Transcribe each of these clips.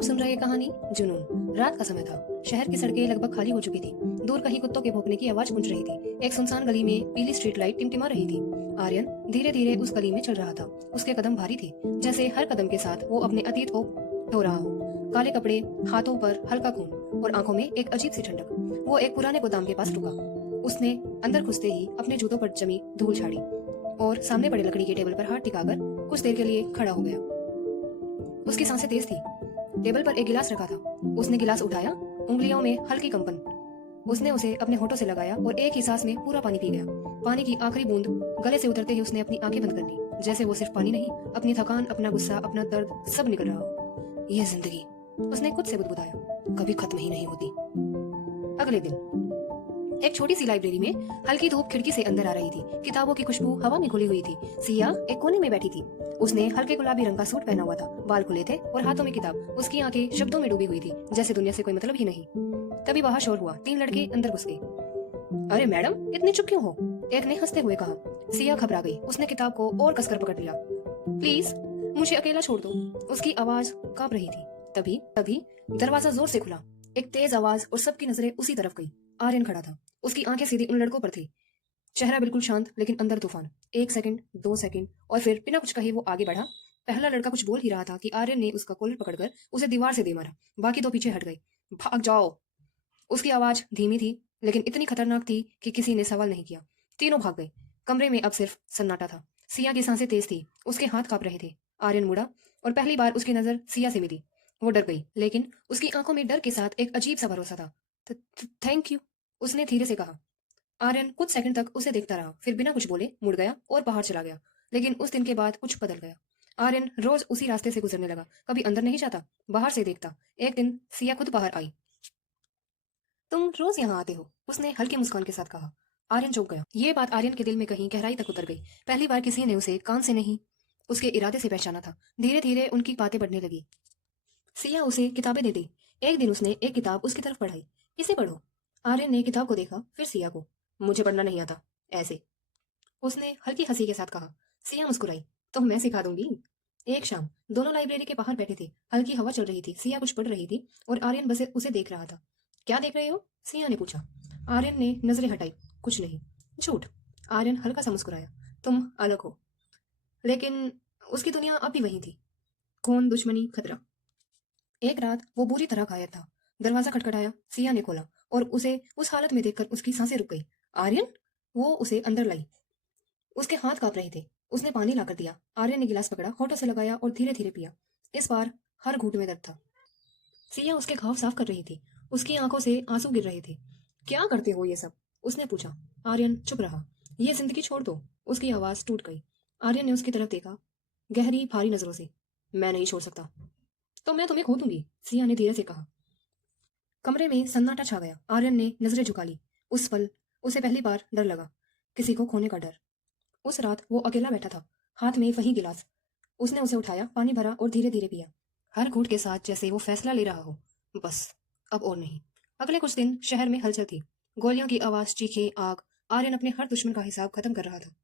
आप सुन रहे हैं कहानी जुनून। रात का समय था। शहर की सड़कें लगभग खाली हो चुकी थी। दूर कहीं कुत्तों के भौंकने की आवाज गूंज रही थी। एक सुनसान गली में पीली स्ट्रीट लाइट टिमटिमा रही थी। आर्यन धीरे धीरे उस गली में चल रहा था। उसके कदम भारी थे, जैसे हर कदम के साथ वो अपने अतीत को ढो रहा हो। काले कपड़े, हाथों पर हल्का खून और आंखों में एक अजीब सी ठंडक। वो एक पुराने गोदाम के पास रुका। उसने अंदर घुसते ही अपने जूतों पर जमी धूल झाड़ी और सामने पड़े लकड़ी के टेबल पर हाथ टिकाकर कुछ देर के लिए खड़ा हो गया। उसकी सांसें तेज थी। टेबल पर एक गिलास रखा था। उसने गिलास उठाया, उंगलियों में हल्की कंपन। उसने उसे अपने होठों से लगाया और एक ही सांस में पूरा पानी पी गया। पानी की आखिरी बूंद गले से उतरते ही उसने अपनी आंखें बंद कर ली, जैसे वो सिर्फ पानी नहीं, अपनी थकान, अपना गुस्सा, अपना दर्द सब निकल रहा हो। यह जिंदगी, उसने खुद से बुदबुदाया, कभी खत्म ही नहीं होती। अगले दिन एक छोटी सी लाइब्रेरी में हल्की धूप खिड़की से अंदर आ रही थी। किताबों की खुशबू हवा में घुली हुई थी। सिया एक कोने में बैठी थी। उसने हल्के गुलाबी रंग का सूट पहना हुआ था, बाल खुले थे और हाथों में किताब। उसकी आंखें शब्दों में डूबी हुई थी, जैसे दुनिया से कोई मतलब ही नहीं। तभी बाहर शोर हुआ। 3 लड़के अंदर घुस गए। अरे मैडम, इतने चुप क्यों हो? एक ने हंसते हुए कहा। सिया घबरा गई। उसने किताब को और कसकर पकड़ लिया। प्लीज मुझे अकेला छोड़ दो। उसकी आवाज कांप रही थी। तभी तभी दरवाजा जोर से खुला। एक तेज आवाज और सबकी नजरें उसी तरफ गई। आर्यन खड़ा था। उसकी आंखें सीधी उन लड़कों पर थी। चेहरा बिल्कुल शांत, लेकिन अंदर तूफान। 1 सेकंड, 2 सेकंड और फिर बिना कुछ कहे वो आगे बढ़ा। पहला लड़का कुछ बोल ही रहा था कि आर्यन ने उसका कॉलर पकड़कर उसे दीवार से दे मारा। बाकी 2 पीछे हट गए। भाग जाओ। उसकी आवाज धीमी थी, लेकिन इतनी खतरनाक थी कि किसी ने सवाल नहीं किया। तीनों भाग गए। कमरे में अब सिर्फ सन्नाटा था। सिया की सांसें तेज थी। उसके हाथ कांप रहे थे। आर्यन मुड़ा और पहली बार उसकी नजर सिया से मिली। वो डर गई, लेकिन उसकी आंखों में डर के साथ एक अजीब सा भरोसा था। थैंक यू, उसने धीरे से कहा। आर्यन कुछ सेकंड तक उसे देखता रहा, फिर बिना कुछ बोले मुड़ गया और बाहर चला गया। लेकिन उस दिन के बाद कुछ बदल गया। आर्यन रोज उसी रास्ते से गुजरने लगा। कभी अंदर नहीं जाता, बाहर से देखता। एक दिन सिया खुद बाहर आई। तुम रोज यहाँ आते हो, उसने हल्की मुस्कान के साथ कहा। आर्यन चौंक गया। ये बात आर्यन के दिल में कहीं गहराई तक उतर गई। पहली बार किसी ने उसे कान से नहीं, उसके इरादे से पहचाना था। धीरे धीरे उनकी बातें बढ़ने लगी। सिया उसे किताबें दे दी। एक दिन उसने एक किताब उसकी तरफ बढ़ाई। इसे पढ़ो। आर्यन ने किताब को देखा, फिर सिया को। मुझे पढ़ना नहीं आता, ऐसे उसने हल्की हंसी के साथ कहा। सिया मुस्कुराई। तो मैं सिखा दूंगी। एक शाम दोनों लाइब्रेरी के बाहर बैठे थे। हल्की हवा चल रही थी। सिया कुछ पढ़ रही थी और आर्यन बस उसे देख रहा था। क्या देख रहे हो? सिया ने पूछा। आर्यन ने नजरें हटाई। कुछ नहीं। झूठ। आर्यन हल्का सा मुस्कुराया। तुम अलग हो। लेकिन उसकी दुनिया अब भी वही थी। खून, दुश्मनी, खतरा। एक रात वो बुरी तरह घायल था। दरवाजा खटखटाया। सिया ने खोला और उसे उस हालत में देखकर उसकी सांसें रुक गई। आर्यन, वो उसे अंदर लाई। उसके हाथ कांप रहे थे। उसने पानी लाकर दिया। आर्यन ने गिलास पकड़ा, होठों से लगाया और धीरे धीरे पिया। इस बार हर घूंट में दर्द था। सिया उसके घाव साफ कर रही थी। उसकी आंखों से आंसू गिर रहे थे। क्या करते हो ये सब? उसने पूछा। आर्यन चुप रहा। ये जिंदगी छोड़ दो। उसकी आवाज टूट गई। आर्यन ने उसकी तरफ देखा, गहरी भारी नजरों से। मैं नहीं छोड़ सकता। तो मैं तुम्हें खो दूंगी, सिया ने धीरे से कहा। कमरे में सन्नाटा छा गया। आर्यन ने नजरें झुका ली। उस पल उसे पहली बार डर लगा, किसी को खोने का डर। उस रात वो अकेला बैठा था, हाथ में वही गिलास। उसने उसे उठाया, पानी भरा और धीरे धीरे पिया, हर घूंट के साथ जैसे वो फैसला ले रहा हो, बस अब और नहीं। अगले कुछ दिन शहर में हलचल थी। गोलियों की आवाज, चीखें, आग। आर्यन अपने हर दुश्मन का हिसाब खत्म कर रहा था।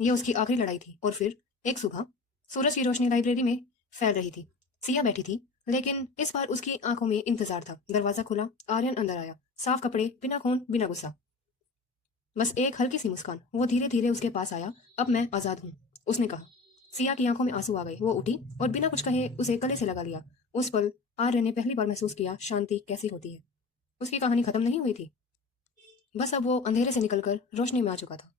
ये उसकी आखिरी लड़ाई थी। और फिर एक सुबह सूरज की रोशनी लाइब्रेरी में फैल रही थी। सिया बैठी थी, लेकिन इस बार उसकी आंखों में इंतजार था। दरवाजा खुला। आर्यन अंदर आया। साफ कपड़े, बिना खून, बिना गुस्सा, बस एक हल्की सी मुस्कान। वो धीरे धीरे उसके पास आया। अब मैं आजाद हूँ, उसने कहा। सिया की आंखों में आंसू आ गए। वो उठी और बिना कुछ कहे उसे गले से लगा लिया। उस पल आर्यन ने पहली बार महसूस किया शांति कैसी होती है। उसकी कहानी खत्म नहीं हुई थी, बस अब वो अंधेरे से निकलकर रोशनी में आ चुका था।